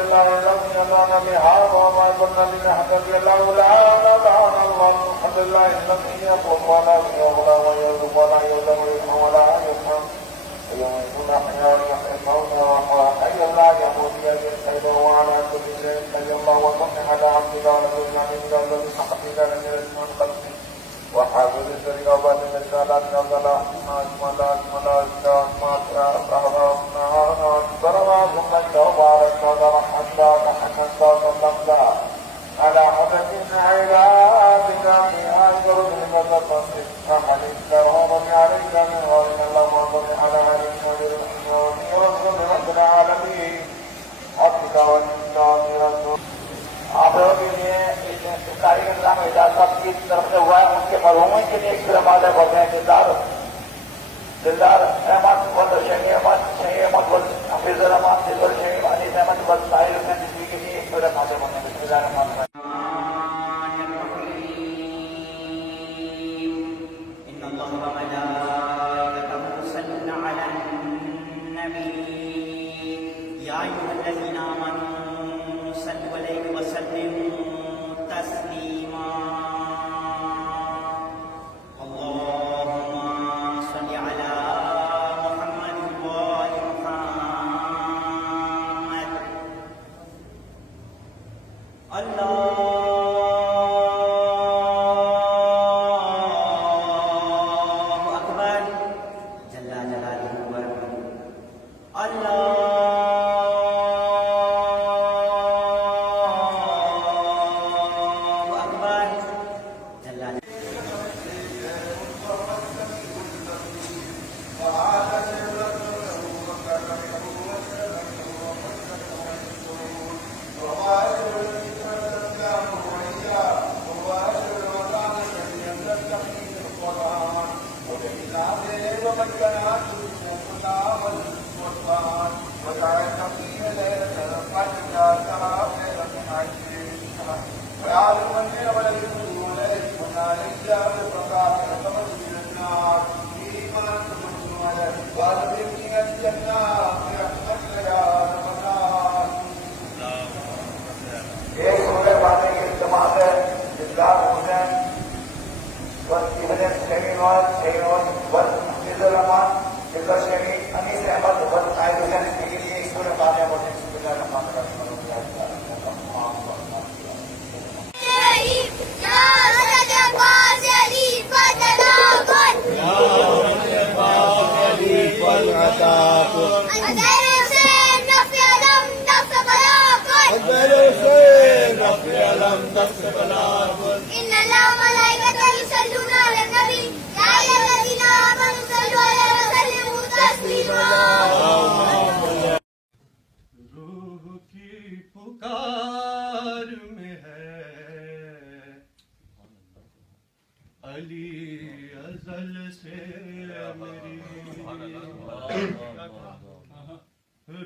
لله الذي هدانا لهذا وما كنا لنهتدي لولا أن هدانا الله. الحمد لله الذي يقوم ولا يغلى ويرزق ولا يؤذن ويرحم ولا يرحم ويوم يكون أحياء يحيي الموتى وحي لا يموت بيده الخير وعلى كل شيء قدير. الله وصل على عبدك ونبينا من الذي صحبك من اسم خلقه وحافظ السر وبعد الرسالات والصلاة والسلام على السماء صلوات الله وبارك ورحمة محمد صلى الله على حضرة عبادك في آخر المدرسة أحد الكرام عليك من غير الله وصل على عليك ورسول رب العالمين عبدك والإسلام رسول. آپ لوگوں کے لیے سرکاری نظام اعزاز صاحب کی طرف سے ہوا ہے، ان کے مرحومین کے لیے ایک رماز ہے بولتے ہیں دلدار احمد ود شہید احمد ود حفیظ الرحمان دلور شہید انیس احمد ود ساحل حسین رضوی کے لیے ایک رماز ہے بولتے ہیں. بسم اللہ الرحمن الرحیم. ان اللہ وملائکته یصلون علی النبی یا ایھا الذین آمنوا صلوا علیہ وسلموا تسلیما. اللهم صل على محمد وآل محمد. اللہ اکبر جل جلالہ ورحمہ. اللہ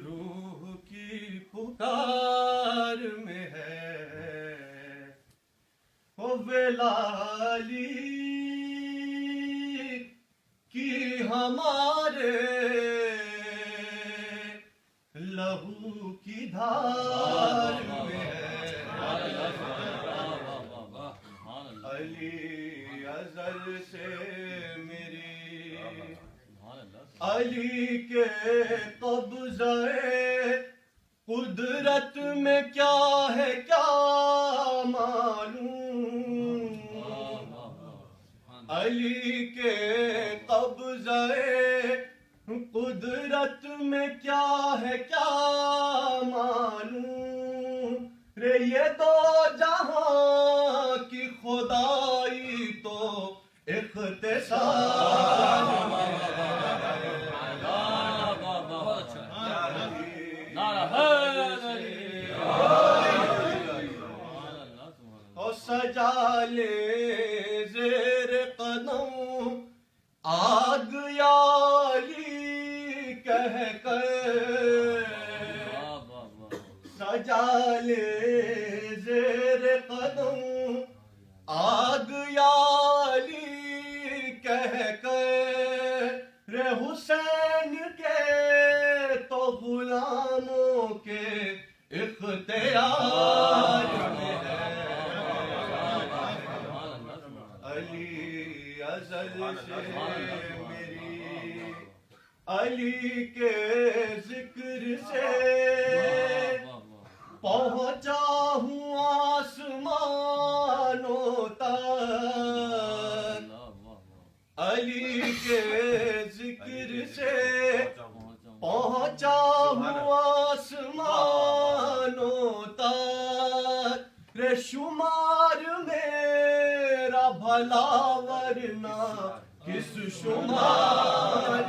روح کی پکار میں ہے وہ ویلالی کی ہمارے لہو کی دھار میں ہے. علی ازل سے میری علی کے قبضہ قدرت میں کیا ہے کیا معلوم. علی کے قبضہ قدرت میں کیا ہے کیا معلوم. رے یہ دو جہاں کی خدائی تو اختصار سجا لے زیر قدم آگ یالی کہہ کر سجا لے زیر قدم آگ یالی کہہ کر رے حسین کے تو غلاموں کے علی کے ذکر سے پہنچا ہوں آسمانوں تک، علی کے ذکر سے پہنچا ہوں آسمانوں تک، رے شمار میرا بھلا ورنہ کس شمار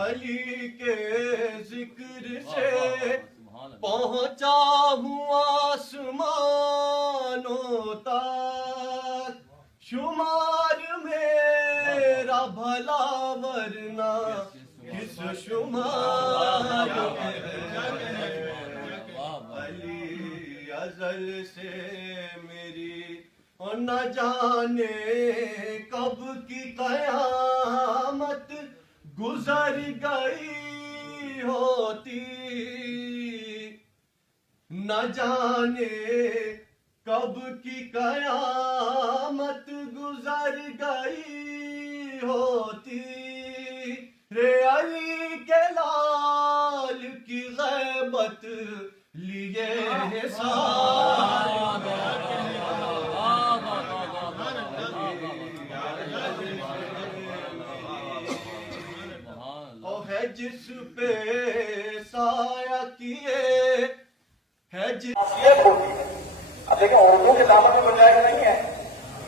علی کے ذکر سے پہنچا ہوں آسمانوں تک، شمار میرا بھلا ورنہ کس شمار علی ازل سے میری نہ جانے کب کی قیامت گزر گئی ہوتی، نہ جانے کب کی قیامت گزر گئی ہوتی، رے علی کے لال کی غیبت لیے حساب ہے جس پہ سایہ کیے ہے جس اب دیکھیں اردو کی دعوت میں گنجائش نہیں ہے،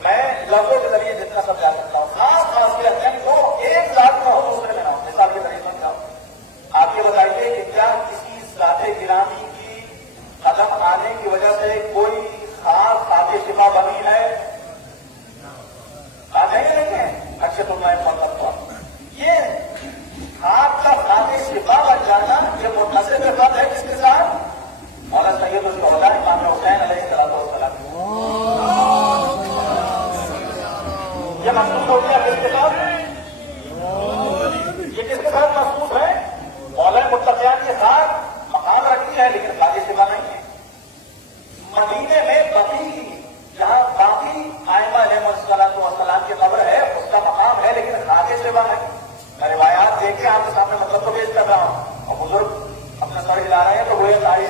میں لفظوں کے ذریعے جتنا سمجھا سکتا ہوں، خاص خاصیت ہے وہ ایک ذات نہ ہو دوسرے میں نہ ہو، مثال کے ذریعے سمجھاؤں۔ آپ یہ بتائیے کہ کیا کسی ذات گرامی کی قدم آنے کی وجہ سے کوئی خاص ذات شفا بنی ہے؟ بات ہے کہ نہیں ہے؟ اچھا تو میں مطلب یہ آپ کا ذات شفا بن جانا یہ منحصر بات ہے کس کے ساتھ؟ مولانا سید الشہداء امام حسین علیہ السلام، یہ محسوس ہو گیا کس کے ساتھ؟ یہ کس کے ساتھ محسوس ہے؟ مولانا متقیان کے ساتھ مقام رکھتی ہے لیکن ذات شفا نہیں ہے۔ مدینے میں بقی جہاں باقی ائمہ علیہ السلام کی قبر ہے اس کا مقام ہے لیکن ذات شفا نہیں۔ میں روایات دیکھ کے آپ کے سامنے مطلب تو پیش کر رہا ہوں، اور بزرگ اپنا سر ہلا رہے ہیں تو وہ تاریخ